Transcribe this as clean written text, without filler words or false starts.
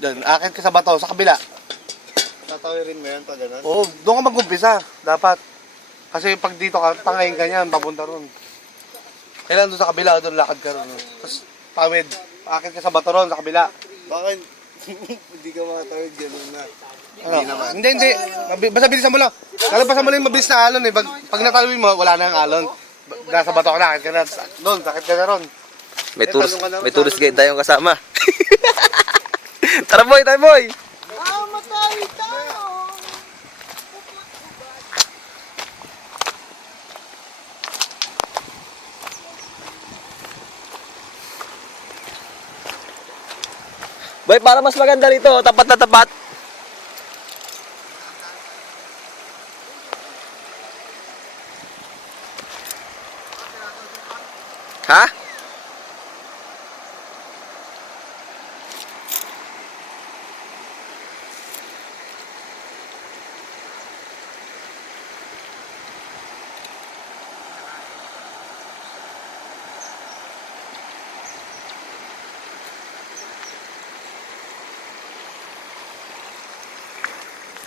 Diyan, akit ka sa bato, sa kabila. Tatawirin mo yan pag gano'n? Oo, doon ka mag-umpisa. Dapat. Kasi pag dito ka, tangayin ka niyan, papunta ron. Kailan doon sa kabila, doon lakad ka ron. Tapos, tawid. Akit ka sa bato ron, sa kabila. Bakit? Hindi ka makatawid gano'n na. Ano? Hindi. Basta bilisan mo lang. Kalabasan mo lang yung mabilis na alon eh. Pag natalawin mo, wala na ang alon. Nasa bato ka na, akit ka na. Doon, akit ka na ron. May tourist guide tayong kasama. Tara boy, tayo boy! Matay tayo! Boy, para mas maganda rito, tapat na tapat.